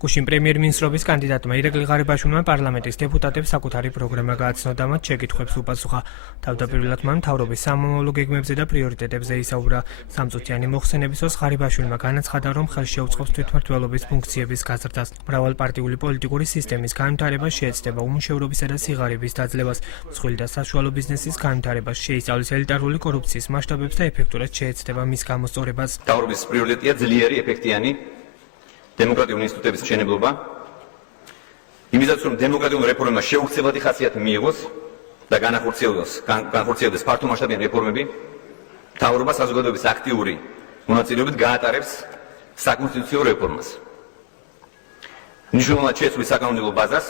გუშინ პრემიერ-მინისტრობის კანდიდატმა ირაკლი ღარიბაშვილმა პარლამენტის დეპუტატებს საკუთარი პროგრამა გააცნო და მათ შეკითხვებს უპასუხა. თავდაპირველად მან მთავრობის სამომავლო გეგმებზე და პრიორიტეტებზე ისაუბრა. სამწუთიანი მოხსენების დროს ღარიბაშვილმა განაცხადა, რომ ხელს შეუწყობს თვითმმართველობის ფუნქციების გაზრდას. მრავალპარტიული პოლიტიკური სისტემის განვითარებას შეეცდება უმუშევრობისა და სიღარიბის დაძლევას, მსხვილი და საშუალო ბიზნესის განვითარებას, შეისწავლის ელიტარული კორუფციის მასშტაბებს და ეფექტურად შეეცდება მის გამოსწორებას. მთავრობის პრიორიტეტია ძლიერი, ეფექტიანი დემოკრატიული ინსტიტუტების მშენებლობა, იმისათვის რომ დემოკრატიულ რეფორმებმა შეუცვლელი ხასიათი მიიღოს და განახორციელდეს ფართო მასშტაბიანი რეფორმები, მთავრობა საზოგადოების აქტიური მონაწილეობით გაატარებს საკონსტიტუციო რეფორმას. მნიშვნელოვნად შეცვლის საკანონმდებლო ბაზას,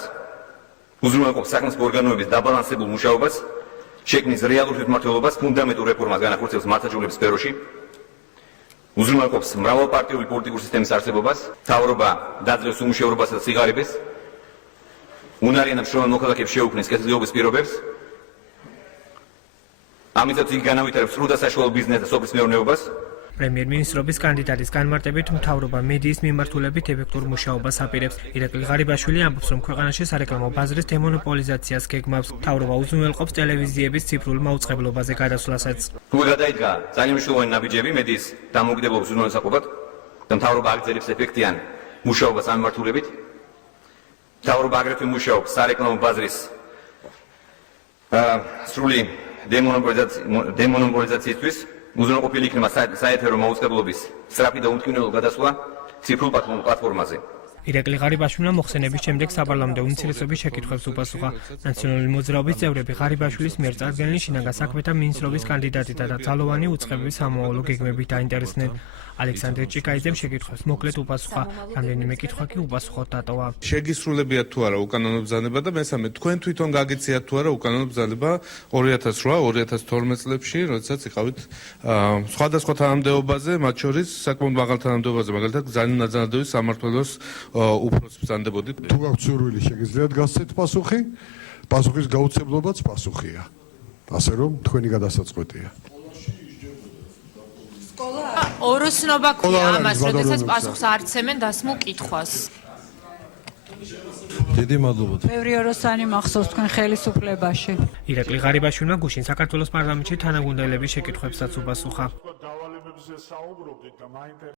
უზრუნველყოფს სახელმწიფო ორგანოების დაბალანსებულ მუშაობას, შექმნის რეალურ თვითმმართველობას, ფუნდამენტურ რეფორმას განახორციელებს მართლმსაჯულების სფეროში, უზრუნველყოფს მრავალპარტიული პოლიტიკური სისტემის არსებობას, მთავრობა დაძლევს უმუშევრობასა და სიღარიბეს, უნარიან და მშრომელ მოქალაქეებს შეუქმნის კეთილდღეობის პირობებს, ამიტომაც იგი განავითარებს სრულ და საშუალო ბიზნესს და სოფლის მეურნეობას. პრემიერ-მინისტრობის კანდიდატის განმარტებით მთავრობა მედიის მიმართულებით ეფექტურ მუშაობას აპირებს. ირაკლი ღარიბაშვილი ამბობს, რომ ქვეყანაში სარეკლამო ბაზრის დემონოპოლიზაციას გეგმავს. მთავრობა უზრუნველყოფს ტელევიზიების ციფრულ მაუწყებლობაზე გადასვლასაც. თუ გადაიდგა ძალიან მნიშვნელოვანი ნაბიჯები მედიის დამოუკიდებლობის უზრუნველსაყოფად და მთავრობა აგრძელებს ეფექტიან მუშაობას ამ მიმართულებით. მთავრობა აგრეთვე მუშაობს სარეკლამო ბაზრის სრული დემონოპოლიზაციისთვის. უზრუნველყოფილი იქნება საეთერო მაუწყებლობის სწრაფი და უმტკივნეულო გადასვლა ციფრულ პლატფორმაზე. ირაკლი ღარიბაშვილმა მოხსენების შემდეგ საპარლამენტო უმცირესობის შეკითხვებს უპასუხა. ნაციონალური მოძრაობის წევრები ღარიბაშვილის მიერ წარდგენილი შინაგან საქმეთა მინისტრობის კანდიდატითა და ძალოვანი უწყებების სამოვალო გეგმებით დაინტერესდნენ. ალექსანდრე ჭიკაიძემ შეკითხვებს მოკლედ უპასუხა. რამდენიმე კითხვა კი უპასუხოდ დატოვა. შეგისრულებიათ თუ არა უკანონო ბრძანება და მესამე თქვენ თვითონ გაგეციათ თუ არა უკანონო ბრძანება 2008-2012 წლებში, როდესაც იყავით სხვადასხვა თანამდებობაზე, მათ შორის საკმაოდ მაღალ თანამდებობაზე, მაგალითად გზაინო ნაძანადოვის სამმართველოს უფროსს ბრძანდებოდით. თუ გაქვთ სურვილი, შეგიძლიათ გასცეთ პასუხი, პასუხის გაუცემლობაც პასუხია. ასე რომ თქვენი გადასაწყვეტია. ოროსნობა ქვია ამას, როდესაც პასუხს არ ცემენ დასმულ კითხვას. დიდი მადლობა. ბევრი ოროსანი მახსოვს თქვენ ხელისუფლებაში. ირაკლი ღარიბაშვილმა გუშინ საქართველოს პარლამენტში თანაგუნდელების შეკითხვებსაც უპასუხა.